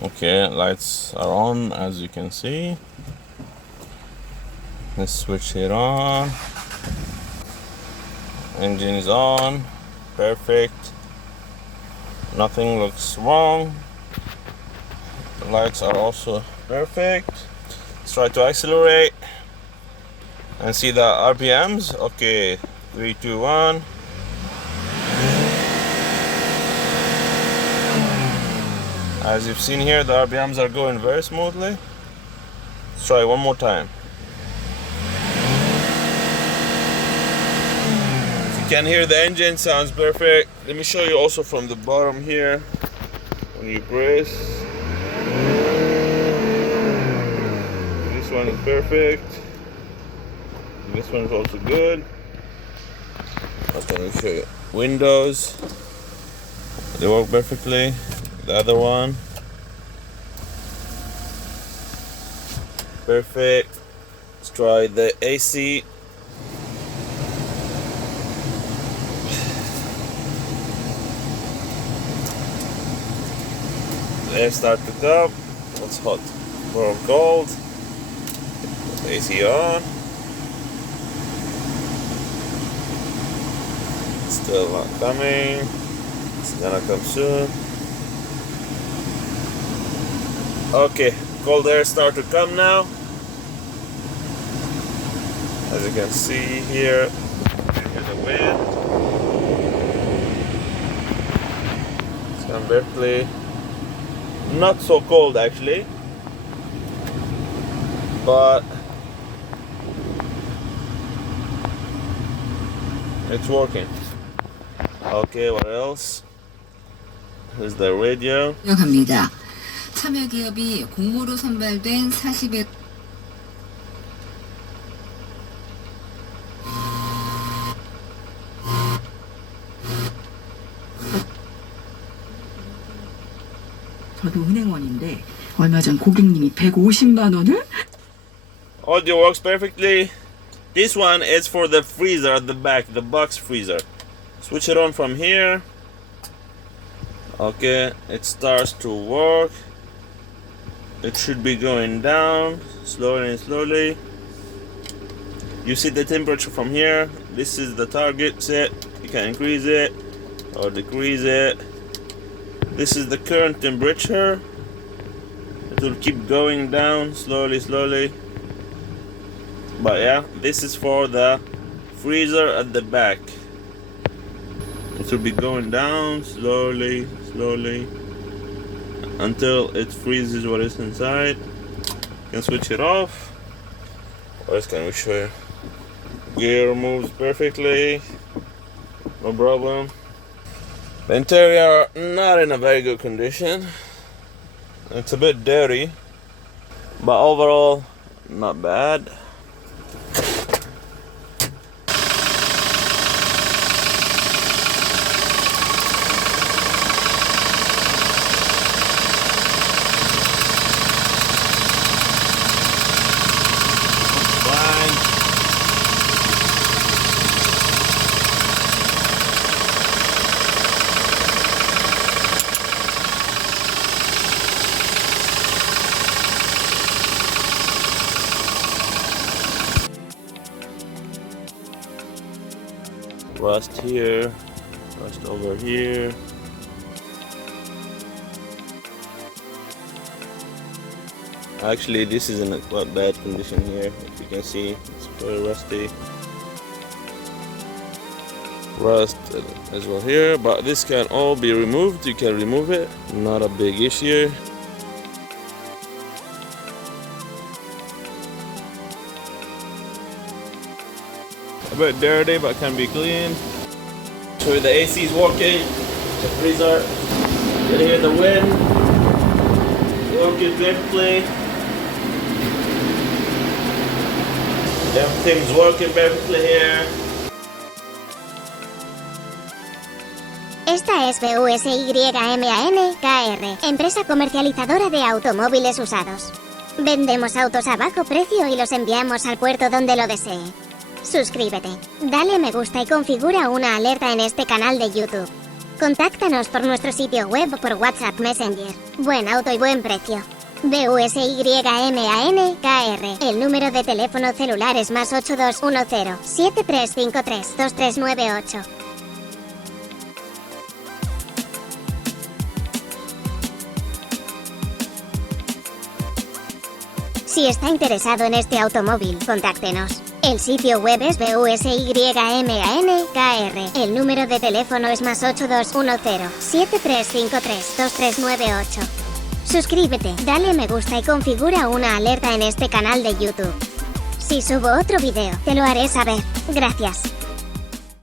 Okay, lights are on as you can see. Let's switch it on. Engine is on. Perfect. Nothing looks wrong. The lights are also perfect. Let's try to accelerate and see the RPMs. Okay, 3, 2, 1. As you've seen here, the RPMs are going very smoothly. Let's try one more time. If you can hear the engine, sounds perfect. Let me show you also from the bottom here. When you press, this one is perfect. This one is also good. Let me show you. Windows, they work perfectly. The other one, perfect. Let's try the AC. Air start to come. It's hot or cold. AC on. Still not coming. It's gonna come soon. Okay, cold air start to come now. As you can see here, here's the wind. It's completely not so cold actually, but it's working. Okay, what else? Here's the radio. 합니다. 참여 기업이 공모로 선발된 40여 저도 은행원인데 얼마 전 고객님이 150만 원을 Audio works perfectly. This one is for the freezer at the back, the box freezer. Switch it on from here. Okay, it starts to work. It should be going down slowly and slowly. You see the temperature from here. This is the target set. You can increase it or decrease it. This is the current temperature. It will keep going down slowly. But yeah, this is for the freezer at the back. It will be going down slowly until it freezes what is inside. You can switch it off. What else can we show you? Gear moves perfectly, no problem. The interior not in a very good condition. It's a bit dirty, but overall not bad. Rust here, rust over here. Actually, this is in a quite bad condition here. If you can see, it's very rusty. Rust as well here, but this can all be removed. You can remove it, not a big issue. A bit dirty, but can be cleaned. So the AC is working, the freezer, you can hear the wind, working perfectly. Everything's working perfectly here. Esta es busyman.kr, empresa comercializadora de automóviles usados. Vendemos autos a bajo precio y los enviamos al puerto donde lo desee. Suscríbete, dale me gusta y configura una alerta en este canal de YouTube. Contáctanos por nuestro sitio web o por WhatsApp Messenger. Buen auto y buen precio. busyman.kr. El número de teléfono celular es +8210 7353 2398. Si está interesado en este automóvil, contáctenos. El sitio web es busyman.kr. El número de teléfono es +8210 7353 2398. Suscríbete, dale me gusta y configura una alerta en este canal de YouTube. Si subo otro video, te lo haré saber. Gracias.